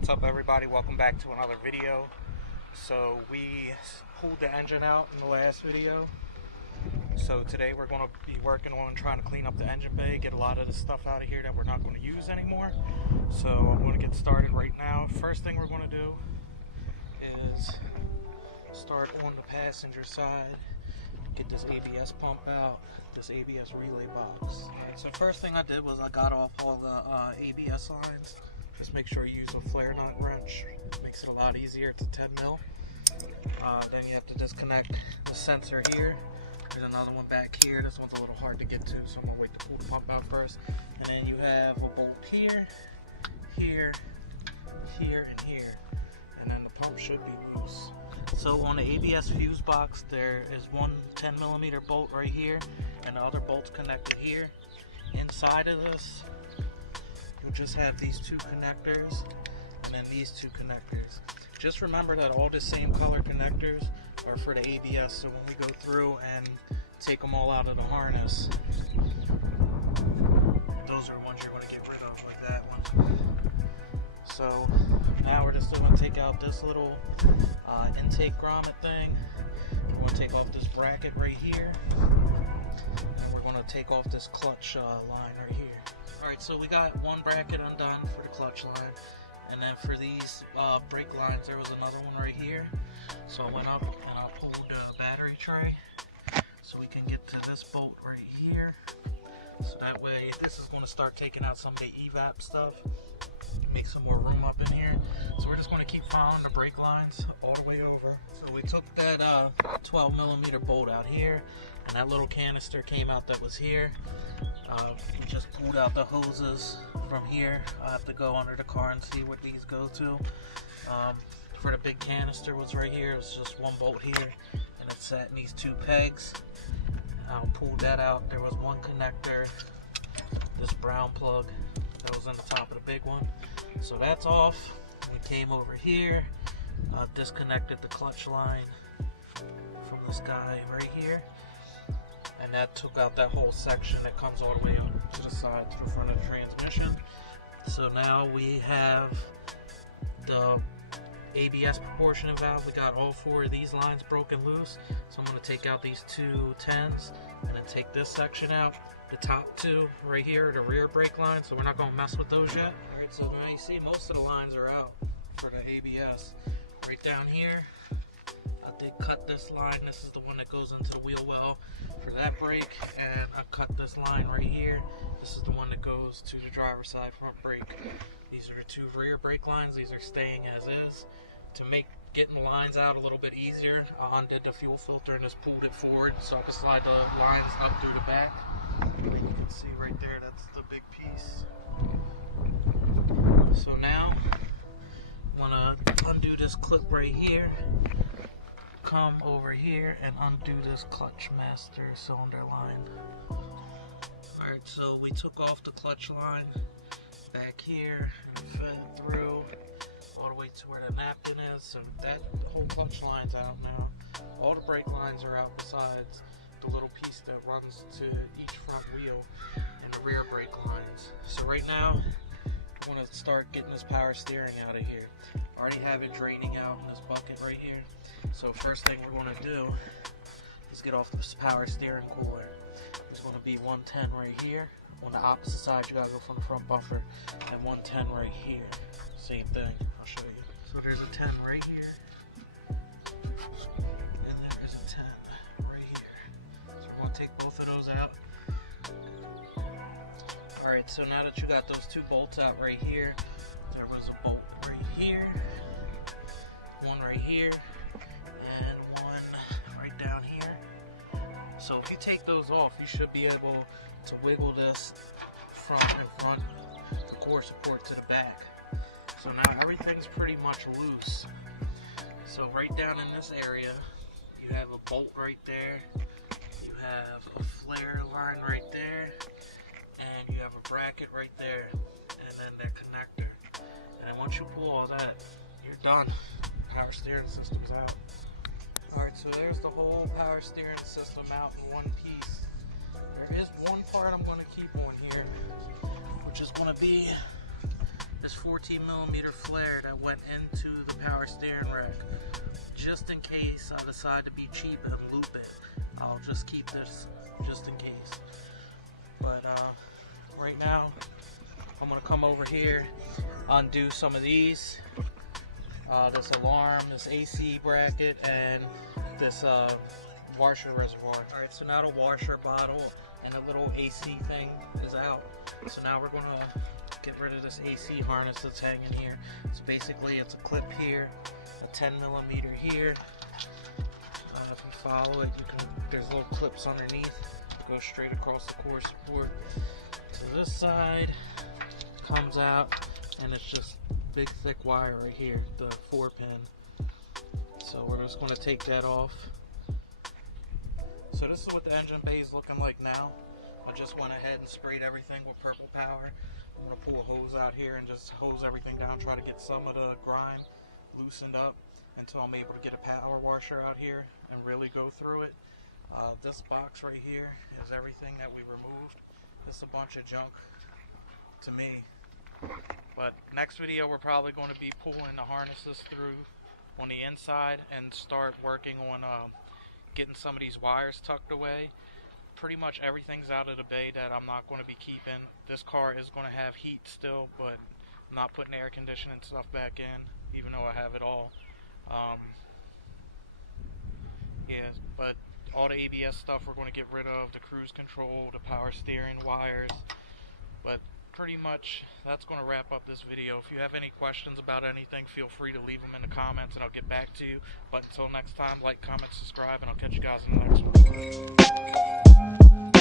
What's up, everybody? Welcome back to another video. So we pulled the engine out in the last video. So today we're going to be working on trying to clean up the engine bay, get a lot of the stuff out of here that we're not going to use anymore. So I'm going to get started right now. First thing we're going to do is start on the passenger side, get this ABS pump out, this ABS relay box. Alright, so first thing I did was I got off all the ABS lines. Just make sure you use a flare nut wrench. Makes it a lot easier. It's a 10 mil. Then you have to disconnect the sensor here. There's another one back here. This one's a little hard to get to, so I'm gonna wait to pull the pump out first. And then you have a bolt here, here, here, and here. And then the pump should be loose. So on the ABS fuse box, there is one 10 millimeter bolt right here, and the other bolt's connected here. Inside of this, you'll just have these two connectors and then these two connectors. Just remember that all the same color connectors are for the ABS, so when we go through and take them all out of the harness, those are the ones you're going to get rid of, like that one. So now we're just going to take out this little intake grommet thing. We're going to take off this bracket right here, and we're going to take off this clutch line right here. Alright, so we got one bracket undone for the clutch line, and then for these brake lines there was another one right here. So I went up and I pulled the battery tray so we can get to this bolt right here. So that way, this is going to start taking out some of the evap stuff, make some more room up in here. So we're just going to keep following the brake lines all the way over. So we took that 12 millimeter bolt out here, and that little canister came out that was here. We just pulled out the hoses from here. I have to go under the car and see what these go to. For the big canister was right here. It's just one bolt here, and it's set in these two pegs. I pulled that out. There was one connector, this brown plug that was on the top of the big one. So that's off. We came over here, disconnected the clutch line from this guy right here, and that took out that whole section that comes all the way up to the side, to the front of the transmission. So now we have the ABS proportionate valve. We got all four of these lines broken loose. So I'm going to take out these two 10s and then take this section out. The top two right here are the rear brake lines, so we're not going to mess with those yet. Alright, so now you see most of the lines are out for the ABS. Right down here, I did cut this line. This is the one that goes into the wheel well for that brake, and I cut this line right here. This is the one that goes to the driver's side front brake. These are the two rear brake lines. These are staying as is. To make getting the lines out a little bit easier, I undid the fuel filter and just pulled it forward so I could slide the lines up through the back. And you can see right there, that's the big piece. So now I'm gonna undo this clip right here, come over here and undo this clutch master cylinder line. Alright, so we took off the clutch line back here and fed through all the way to where the napkin is. So that the whole clutch line's out now. All the brake lines are out besides the little piece that runs to each front wheel and the rear brake lines. So right now I want to start getting this power steering out of here. I already have it draining out in this bucket right here. So first thing we're going to do is get off this power steering cooler. There's going to be 110 right here. On the opposite side, you gotta go from the front bumper, and 110 right here. Same thing. I'll show you. So there's a 10 right here, and there is a 10 right here. So we're gonna take both of those out. Alright, so now that you got those two bolts out right here, there was a bolt right here, one right here, and one right down here. So if you take those off, you should be able to wiggle this front and front, the core support to the back. So now everything's pretty much loose. So right down in this area, you have a bolt right there, you have a flare line right there, and you have a bracket right there, and then that connector. And then once you pull all that, you're done. Power steering system's out. Alright, so there's the whole power steering system out in one piece. There is one part I'm going to keep on here, which is going to be this 14mm flare that went into the power steering rack. Just in case I decide to be cheap and loop it, I'll just keep this just in case. But right now, I'm gonna come over here, undo some of these. This alarm, this AC bracket, and this washer reservoir. Alright, so now the washer bottle and the little AC thing is out. So now we're gonna get rid of this AC harness that's hanging here. So basically it's a clip here, a 10mm here. If you follow it, there's little clips underneath. Go straight across the core support. So this side comes out, and it's just big thick wire right here, the 4-pin. So we're just going to take that off. So this is what the engine bay is looking like now. I just went ahead and sprayed everything with purple power. I'm going to pull a hose out here and just hose everything down, try to get some of the grime loosened up until I'm able to get a power washer out here and really go through it. This box right here is everything that we removed. This is a bunch of junk to me. But next video we're probably going to be pulling the harnesses through on the inside and start working on getting some of these wires tucked away. Pretty much everything's out of the bay that I'm not going to be keeping. This car is going to have heat still, but I'm not putting air conditioning stuff back in, even though I have it all. Yeah, but all the ABS stuff we're going to get rid of, the cruise control, the power steering wires. But pretty much that's going to wrap up this video. If you have any questions about anything, feel free to leave them in the comments and I'll get back to you. But until next time, like, comment, subscribe, and I'll catch you guys in the next one.